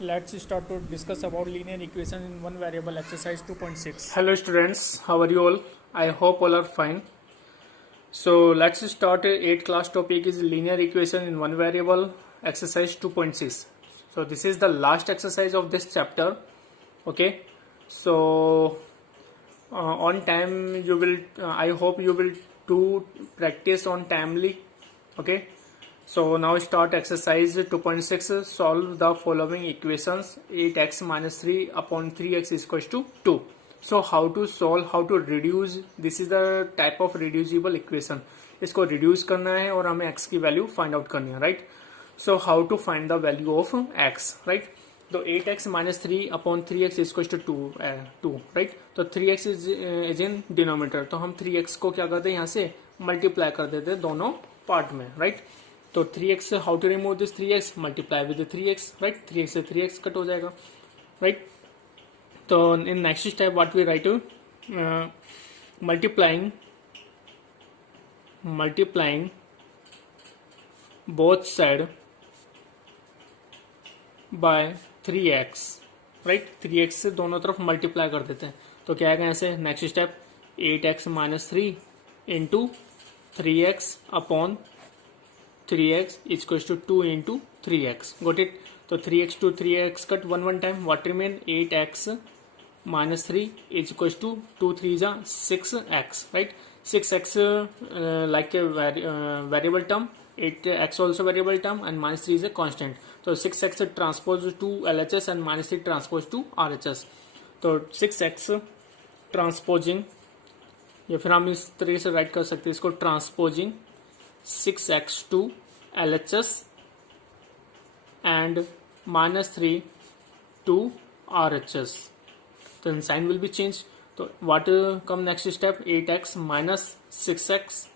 Let's start to discuss about linear equation in one variable exercise 2.6. Hello students, how are you all? I hope all are fine. So let's start 8th class topic is linear equation in one variable exercise 2.6. So this is the last exercise of this chapter. Okay. So on time you will I hope you will do practice on timely. Okay. So now start exercise 2.6. Solve the following equations. 8x minus 3 upon 3x is equals to 2. So how to solve, how to reduce, this is the type of reducible equation. इसको reduce करना है और हमें x की value find out करनी है, right? So how to find the value of x, right? तो 8x minus 3 upon 3x is equals to 2, right? तो 3x is in denominator. तो हम 3x को क्या करते हैं यहाँ से multiply कर देते हैं दोनों part में, right? तो 3x how to remove this 3x multiply with 3x, right? 3x से 3x कट हो जाएगा, राइट? तो in next step what we write multiplying both side by 3x, right? 3x से दोनों तरफ मल्टीप्लाई कर देते हैं. तो क्या आएगा ऐसे next step 8x minus 3 into 3x upon 3x is equals to 2 into 3x. Got it? So 3x to 3x cut one time. What remain? 8x minus 3 is equals to 2 3 is 6x, right? 6x like a variable term. 8x also variable term and minus 3 is a constant. So 6x transpose to LHS and minus 3 transpose to RHS. तो 6x transposing या फिर हम इस तरीके से right कर सकते हैं इसको transposing 6x to LHS and minus 3 to RHS. Then sign will be changed. So what come next step? 8x minus 6x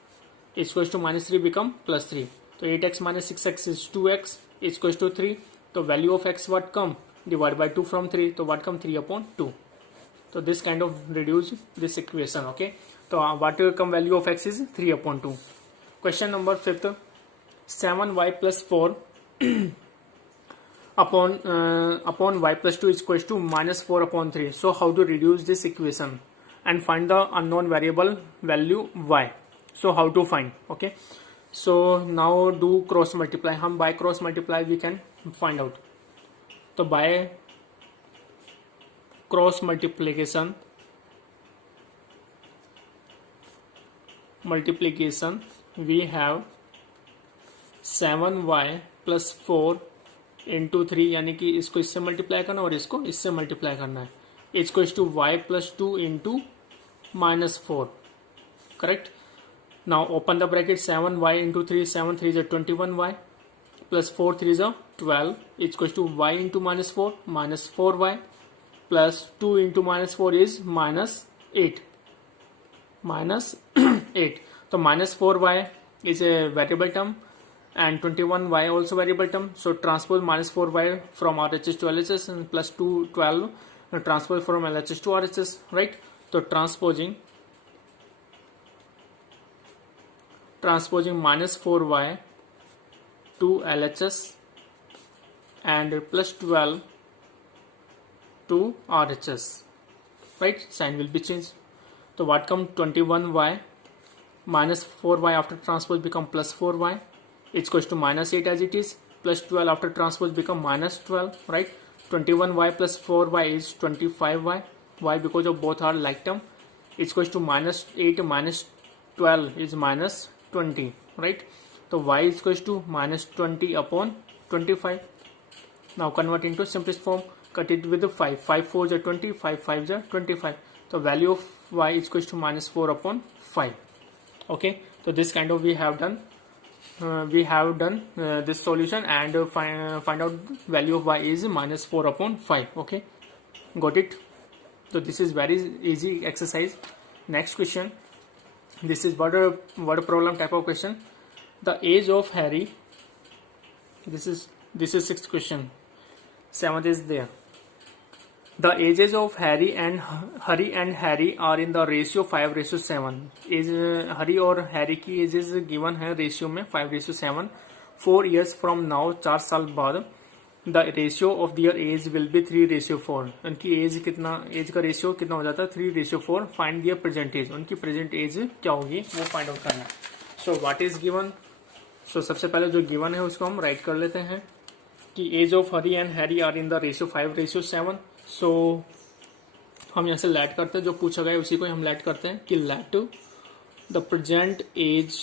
is equals to minus 3 become plus 3. So 8x minus 6x is 2x is equals to 3. So value of x what come? Divide by 2 from 3. So what come 3 upon 2. So this kind of reduce this equation. Okay. So what come value of x is 3 upon 2. Question number 5th 7y plus 4 upon y plus 2 is equals to minus 4 upon 3. So how to reduce this equation and find the unknown variable value y. So how to find? Okay. So now do cross multiply. हम by cross multiply we can find out. तो by cross multiplication we have 7y plus 4 into 3 यानी कि इसको इससे multiply करना और इसको इससे मल्टीप्लाई करना है. Is to y plus 2 into minus 4, correct. Now open the bracket 7y into 3 7 3 is 21y plus 4 3 is 12 is to y into minus 4 minus 4y plus 2 into minus 4 is minus 8. So minus 4y is a variable term and 21y also variable term. So transpose minus 4y from RHS to LHS and plus 2 12 transpose from LHS to RHS, right? So transposing minus 4y to LHS and plus 12 to RHS, right? Sign will be changed. So what come 21y minus 4y after transpose become plus 4y. It's equals to minus 8 as it is. Plus 12 after transpose become minus 12, right? 21y plus 4y is 25y. Why? Because of both are like term. It's equals to minus 8 minus 12 is minus 20, right? So y is equals to minus 20 upon 25. Now convert into simplest form. Cut it with the 5. 5 4s are 20. 5 5s are 25. So value of y is equals to minus 4 upon 5. Okay. So this kind of we have done this solution and find out value of y is minus 4 upon 5. Okay. Got it. So this is very easy exercise. Next question. This is word problem type of question. The age of Harry. This is 6th question. 7th is there. The ages of Harry and Harry are in the ratio 5:7. Is Harry और Harry की ages given है ratio में 5:7. 4 years from now 4 साल बाद the ratio of their age will be 3:4। उनकी as का ratio कितना हो जाता है 3:4। फाइंड दियर प्रेजेंट एज, उनकी प्रेजेंट एज क्या होगी वो फाइंड आउट करना है। सो व्हाट इज गिवन, सो सबसे पहले जो गिवन है उसको हम राइट कर लेते हैं कि age of Hari and Harry are in the ratio 5:7। So हम यहाँ से लेट करते हैं, जो पूछा गया है उसी को हम लेट करते हैं कि let the present age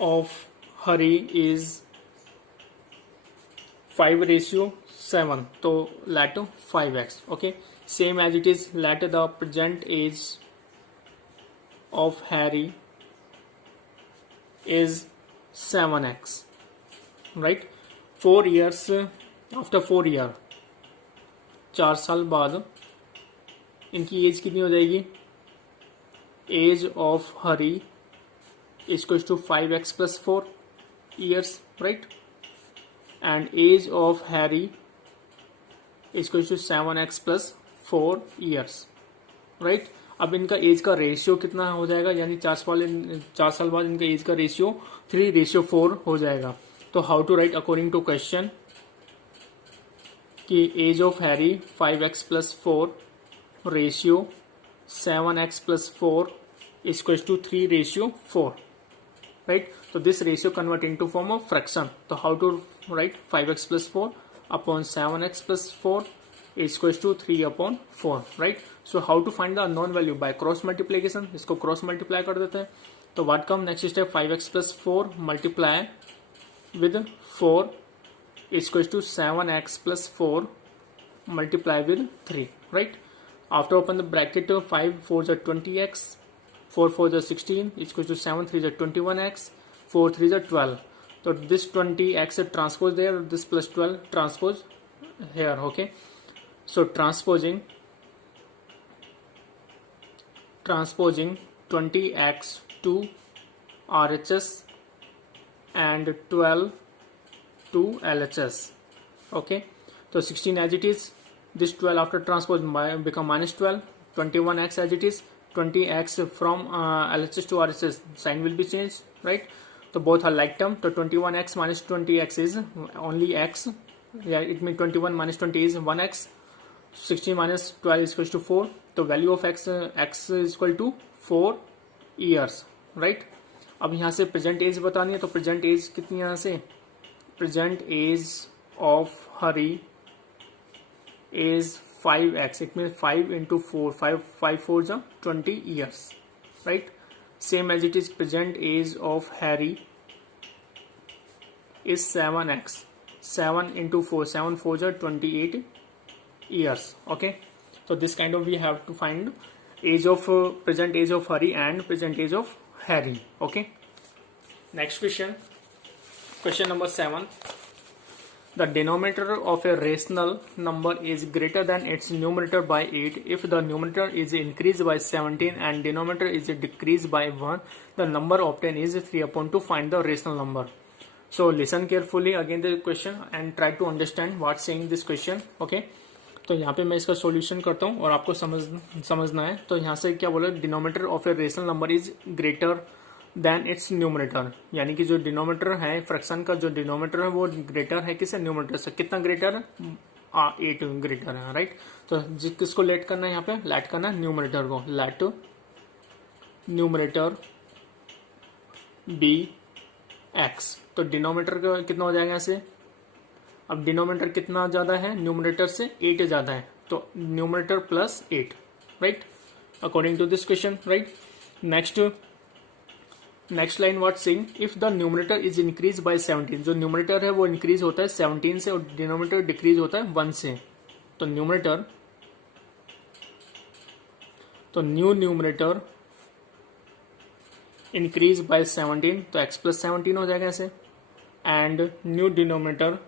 of Hari is 5:7, तो let 5x, okay, same as it is let the present age of Harry is 7x, right? 4 years after 4 year, 4 साल बाद इनकी एज कितनी हो जाएगी, age of Hari is to 5x + 4 years, right? And age of Harry is equal to 7x + 4 years, right? अब इनका as का ratio कितना हो जाएगा, यानी 4 साल बाद इनका एज का रेशियो 3:4 हो जाएगा। तो how to write according to question कि age of Harry 5x + 4 ratio 7x + 4 is equal to 3:4, right? So this ratio convert into form of fraction. So how to write 5x + 4 upon 7x + 4 is equals to 3/4, right? So how to find the unknown value by cross multiplication? इसको cross multiply कर देते हैं। तो what come next step, 5x + 4 multiply with 4 is equals to 7x + 4 multiply with 3, right? After open the bracket, 5 4 are 20x, 4 4 are 16 is equals to 7 3 are 21x, 4 3 are 12. So this 20x transpose there, this plus 12 transpose here, okay? So transposing 20x to RHS and 12 to LHS, okay? So 16 as it is, this 12 after transpose become -12, 21x as it is, 20x from LHS to RHS sign will be changed, right? So both are like term. So 21x minus 20x is only x, yeah, it means 21 minus 20 is 1x, 16 minus 12 is equal to 4. तो value of x is equal to 4 years, right? अब यहाँ से present as बतानी है, तो present as कितनी, यहाँ से present age of Hari is 5x, it means 5 into 4, 5 4s are 20 years, right? Same as it is present age of Harry is 7x, 7 into 4, 7 4s are 28 years, okay? So this kind of we have to find age of present age of Harry and present age of Harry, okay? Next question, question number 7. The denominator of a rational number is greater than its numerator by 8 if the numerator is increased by 17 and denominator is decreased by 1. The number obtained is 3/2. Find the rational number. So listen carefully again the question and try to understand what saying this question, okay? तो यहाँ पे मैं इसका solution करता हूँ और आपको समझना है। तो यहाँ से क्या बोला, denominator of a rational number is greater than it's numerator, यानी कि जो डिनोमिनेटर है फ्रैक्शन का, जो डिनोमिनेटर है वो ग्रेटर है किससे, न्यूमरेटर से। कितना ग्रेटर है, 8 ग्रेटर है, राइट? तो किसको लेट करना है, यहाँ पे लेट करना है न्यूमरेटर को, लेट न्यूमरेटर बी एक्स। तो डिनोमिनेटर का कितना हो जाएगा ऐसे, अब डिनोमिनेटर कितना ज्यादा है न्यूमरेटर से, 8 ज्यादा है, तो numerator plus 8, right, according to this question, right? Next line what saying, if the numerator is increase by 17, जो न्यूमरेटर है वो इंक्रीज होता है 17 से और डिनोमिनेटर डिक्रीज होता है 1 से। तो न्यूमरेटर, तो न्यू न्यूमरेटर इंक्रीज बाय 17, तो x प्लस 17 हो जाएगा ऐसे, and new denominator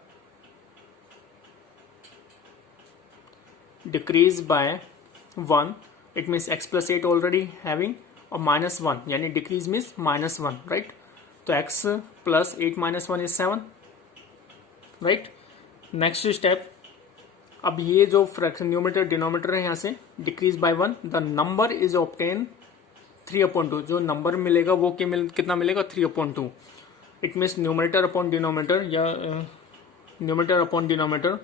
decrease by 1, it means x plus 8 already having, और -1 यानी डिक्रीज मीन्स -1, राइट? तो x plus 8 -1 is 7, right? Next step, अब ये जो फ्रैक्शन न्यूमरेटर डिनोमिनेटर है यहाँ से decrease by 1, the number is obtain 3/2, जो नंबर मिलेगा वो कितना मिलेगा, 3/2। It means numerator upon denominator, या न्यूमरेटर अपॉन डिनोमिनेटर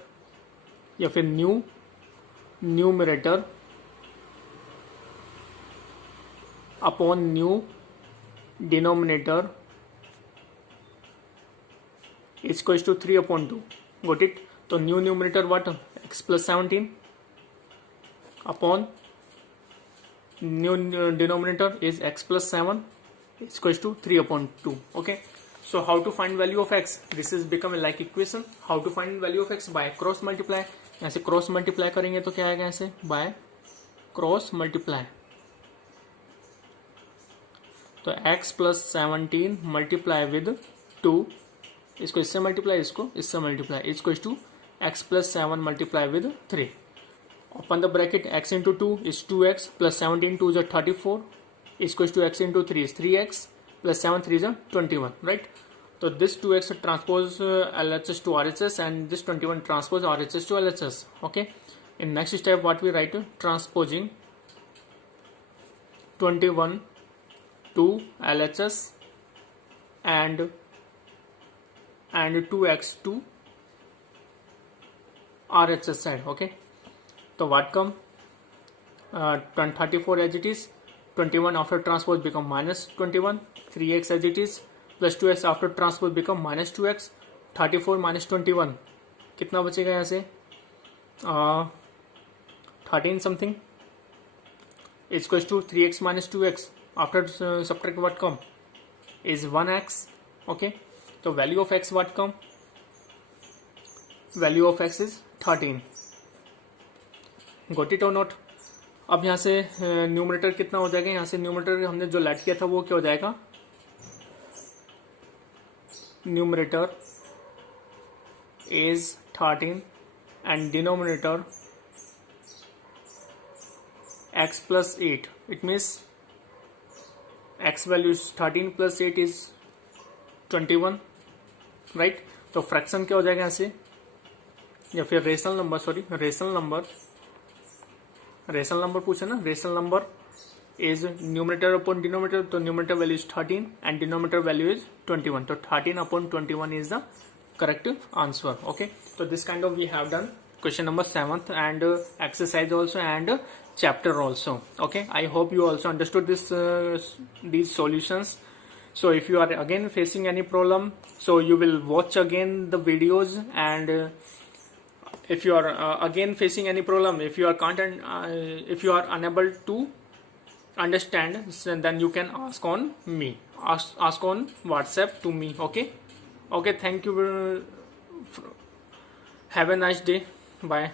या फिर numerator upon new denominator is equals to 3 upon 2. Got it? तो new numerator what? x plus 17 upon new denominator is x plus 7 is equals to 3 upon 2. Okay. So how to find value of x? This is become a like equation. How to find value of x? By cross multiply. यहाँ से cross multiply करेंगे तो क्या आएगा? ऐसे by cross multiply. तो x plus 17 multiply with 2, इसको इससे मल्टीप्लाई, इसको इससे मल्टीप्लाई, इसको is to x plus 7 multiply with 3. Open the bracket, x into 2 is 2x plus 17 2 is 34, इसको is to x into 3 is 3x plus 7 3 is 21, right. So this 2x transpose LHS to RHS and this 21 transpose RHS to LHS. Okay. In next step, what we write? Transposing 21 to LHS and 2x to RHS side. Okay. So what come? 34 as it is. 21 after transpose become minus 21. 3x as it is. Plus 2x after transpose become minus 2x. 34 minus 21 कितना बचेगा यहाँ से? 13 something is equals to 3x minus 2x after subtract what come is 1x. Okay. तो value of x what come? Value of x is 13. Got it और not? अब यहाँ से numerator कितना हो जाएगा? यहाँ से न्यूमरेटर हमने जो लेट किया था वो क्या हो जाएगा? Numerator is 13 and denominator x plus 8. It means x value is 13 plus 8 is 21, right? तो फ्रैक्शन क्या हो जाएगा यहाँ से? या फिर rational number, sorry rational number पूछा ना. Rational number is numerator upon denominator. तो numerator value is 13 and denominator value is 21. So 13 upon 21 is the correct answer. Okay. So this kind of we have done question number 7th and exercise also and chapter also. Okay. I hope you also understood this these solutions. So if you are again facing any problem, so you will watch again the videos, and if you are again facing any problem, if you are unable to understand, then you can ask on me, ask on WhatsApp to me. Okay. Thank you. Have a nice day. Bye.